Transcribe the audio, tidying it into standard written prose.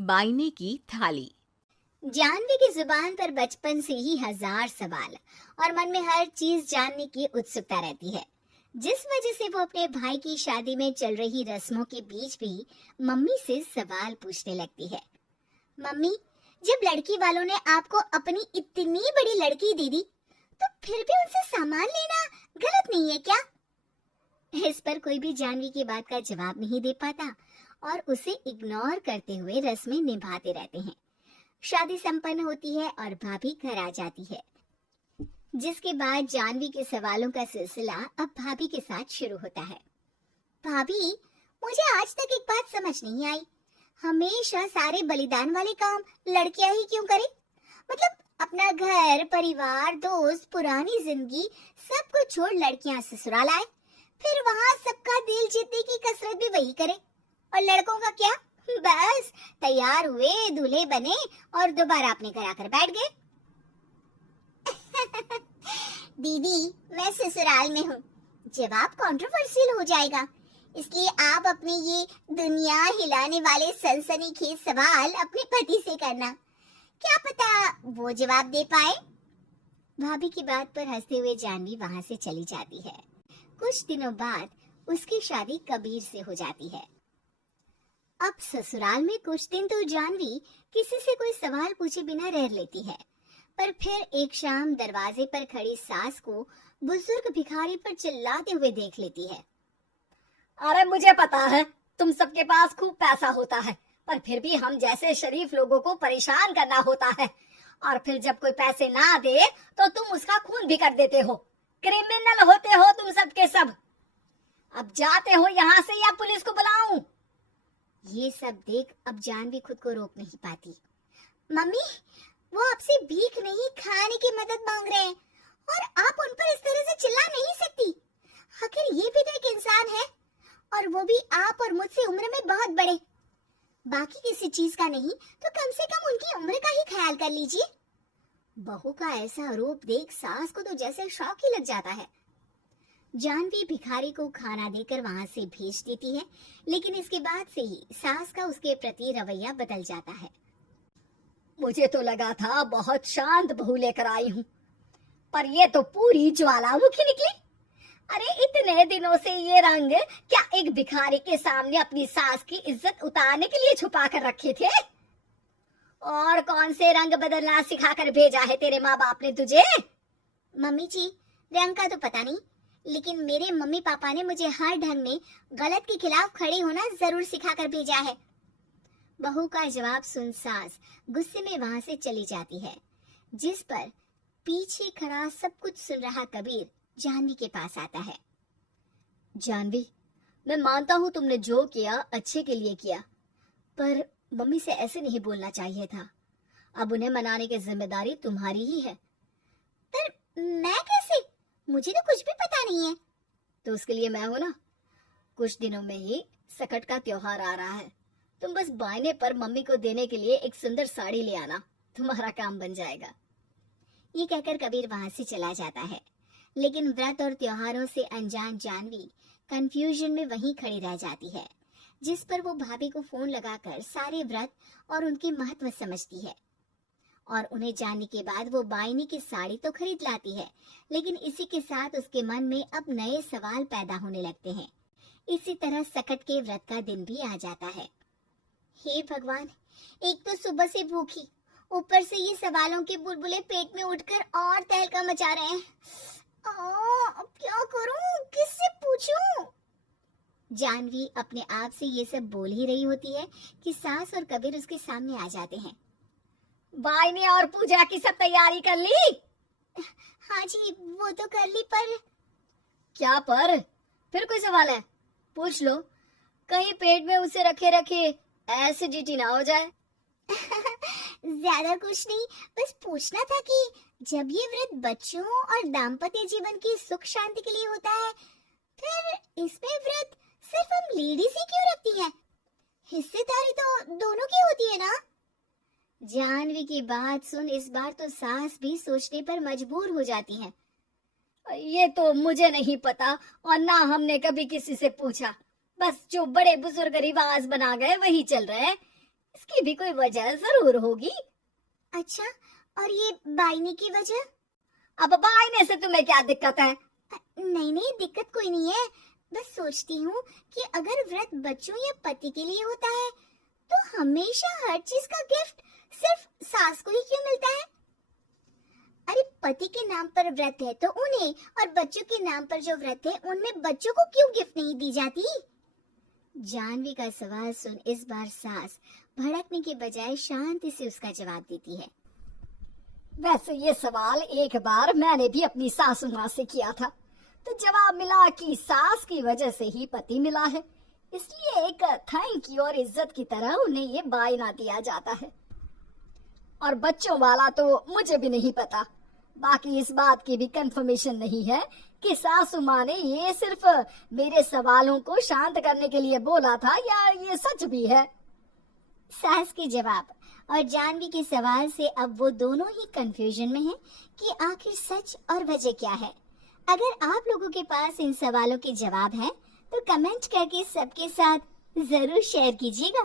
बायने की थाली। जानवी की जुबान पर बचपन से ही हजार सवाल और मन में हर चीज जानने की उत्सुकता रहती है, जिस वजह से वो अपने भाई की शादी में चल रही रस्मों के बीच भी मम्मी से सवाल पूछने लगती है। मम्मी, जब लड़की वालों ने आपको अपनी इतनी बड़ी लड़की दे दी, तो फिर भी उनसे सामान लेना गलत नहीं है क्या? इस पर कोई भी जानवी की बात का जवाब नहीं दे पाता और उसे इग्नोर करते हुए रस्में निभाते रहते हैं। शादी संपन्न होती है और भाभी घर आ जाती है, जिसके बाद जानवी के सवालों का सिलसिला अब भाभी के साथ शुरू होता है। भाभी, मुझे आज तक एक बात समझ नहीं आई, हमेशा सारे बलिदान वाले काम लड़कियां ही क्यों करें? मतलब अपना घर, परिवार, दोस्त, पुरानी जिंदगी सब कुछ छोड़ लड़कियां ससुराल आए, फिर वहाँ सबका दिल जीतने की कसरत भी वही करे, और लड़कों का क्या? बस तैयार हुए, दूल्हे बने और दोबारा अपने घर आकर बैठ गए। दीदी, मैं ससुराल में हूँ, जवाब कंट्रोवर्शियल हो जाएगा, इसलिए आप अपने ये दुनिया हिलाने वाले सनसनीखेज सवाल अपने पति से करना, क्या पता वो जवाब दे पाए। भाभी की बात पर हंसते हुए जानवी वहाँ से चली जाती है। कुछ दिनों बाद उसकी शादी कबीर से हो जाती है। अब ससुराल में कुछ दिन तो जानवी किसी से कोई सवाल पूछे बिना रह लेती है, पर फिर एक शाम दरवाजे पर खड़ी सास को बुजुर्ग भिखारी पर चिल्लाते हुए देख लेती है। अरे मुझे पता है तुम सबके पास खूब पैसा होता है, पर फिर भी हम जैसे शरीफ लोगों को परेशान करना होता है, और फिर जब कोई पैसे ना दे तो तुम उसका खून भी कर देते हो। क्रिमिनल होते हो तुम सब के सब। अब जाते हो यहाँ से या पुलिस को बुलाऊं? ये सब देख अब जानवी खुद को रोक नहीं पाती। मम्मी, वो आपसे भीख नहीं, खाने की मदद मांग रहे हैं और आप उन पर इस तरह से चिल्ला नहीं सकती। आखिर ये भी तो एक इंसान है, और वो भी आप और मुझसे उम्र में बहुत बड़े। बाकी किसी चीज का नहीं तो कम से कम उनकी उम्र का ही ख्याल कर लीजिए। बहू का ऐसा रूप देख सास को तो जैसे शौक ही लग जाता है। जानवी भिखारी को खाना देकर वहां से भेज देती है, लेकिन इसके बाद से ही सास का उसके प्रति रवैया बदल जाता है। मुझे तो लगा था बहुत शांत बहू लेकर आई हूँ, पर ये तो पूरी ज्वालामुखी निकली। अरे इतने दिनों से ये रंग क्या एक भिखारी के सामने अपनी सास की इज्जत उतारने के लिए छुपा कर रखे थे? और कौन से रंग बदलना सिखाकर भेजा है तेरे माँ बाप ने तुझे? मम्मी जी, रंग का तो पता नहीं, लेकिन मेरे मम्मी पापा ने मुझे हर ढंग में गलत के खिलाफ खड़े होना जरूर सिखाकर भेजा है। बहू का जवाब सुन सास गुस्से में वहां से चली जाती है, जिस पर पीछे खड़ा सब कुछ सुन रहा कबीर जानवी के पास आता है। जानवी, मैं मानता हूँ तुमने जो किया अच्छे के लिए किया, पर मम्मी से ऐसे नहीं बोलना चाहिए था। अब उन्हें मनाने की जिम्मेदारी तुम्हारी ही है। पर मैं कैसे? मुझे तो कुछ भी पता नहीं है। तो उसके लिए मैं हूं ना। कुछ दिनों में ही सकट का त्योहार आ रहा है, तुम बस बायने पर मम्मी को देने के लिए एक सुंदर साड़ी ले आना, तुम्हारा काम बन जाएगा। ये कहकर कबीर वहां से चला जाता है, लेकिन व्रत और त्योहारों से अनजान जानवी कंफ्यूजन में वहीं खड़ी रह जाती है, जिस पर वो भाभी को फोन लगाकर सारे व्रत और उनके महत्व समझती है। और उन्हें जानने के बाद वो बायने की साड़ी तो खरीद लाती है, लेकिन इसी के साथ उसके मन में अब नए सवाल पैदा होने लगते हैं। इसी तरह सकट के व्रत का दिन भी आ जाता है। हे भगवान, एक तो सुबह से भूखी, ऊपर से ये सवालों के बुलबुले पेट में उठकर और तहलका मचा रहे हैं। अब क्या करूं, किससे पूछूं? जानवी अपने आप से ये सब बोल ही रही होती है कि सास और कबीर उसके सामने आ जाते हैं। बायने और पूजा की सब तैयारी कर ली? हाँ जी, वो तो कर ली, पर क्या पर? फिर कोई सवाल है? पूछ लो, कहीं पेट में उसे रखे रखे एसिडिटी ना हो जाए। ज्यादा कुछ नहीं, बस पूछना था कि जब ये व्रत बच्चों और दाम्पत्य जीवन की सुख शांति के लिए होता है, फिर इसमें व्रत सिर्फ हम लेडीज ही क्यों रखती हैं? हिस्सेदारी तो दोनों की होती है ना? जानवी की बात सुन इस बार तो सास भी सोचने पर मजबूर हो जाती है। ये तो मुझे नहीं पता और ना हमने कभी किसी से पूछा, बस जो बड़े बुजुर्ग रिवाज बना गए वही चल रहे हैं। इसकी भी कोई वजह जरूर होगी। अच्छा, और ये बायने की वजह? अब बायने से तुम्हें क्या दिक्कत है? नहीं नहीं, दिक्कत कोई नहीं है। बस सोचती हूँ कि अगर व्रत बच्चों या पति के लिए होता है तो हमेशा हर चीज का गिफ्ट सिर्फ सास को ही क्यों मिलता है? अरे पति के नाम पर व्रत है तो उन्हें, और बच्चों के नाम पर जो व्रत है उनमें बच्चों को क्यों गिफ्ट नहीं दी जाती? जानवी का सवाल सुन इस बार सास भड़कने के बजाय शांति से उसका जवाब देती है। वैसे ये सवाल एक बार मैंने भी अपनी सासू माँ से किया था, तो जवाब मिला कि सास की वजह से ही पति मिला है, इसलिए एक थैंक यू और इज्जत की तरह उन्हें ये बायना दिया जाता है। और बच्चों वाला तो मुझे भी नहीं पता। बाकी इस बात की भी कंफर्मेशन नहीं है कि सासू माँ ने ये सिर्फ मेरे सवालों को शांत करने के लिए बोला था या ये सच भी है। सास के जवाब और जानवी के सवाल से अब वो दोनों ही कंफ्यूजन में हैं कि आखिर सच और वजह क्या है। अगर आप लोगों के पास इन सवालों के जवाब हैं तो कमेंट करके सबके साथ जरूर शेयर कीजिएगा।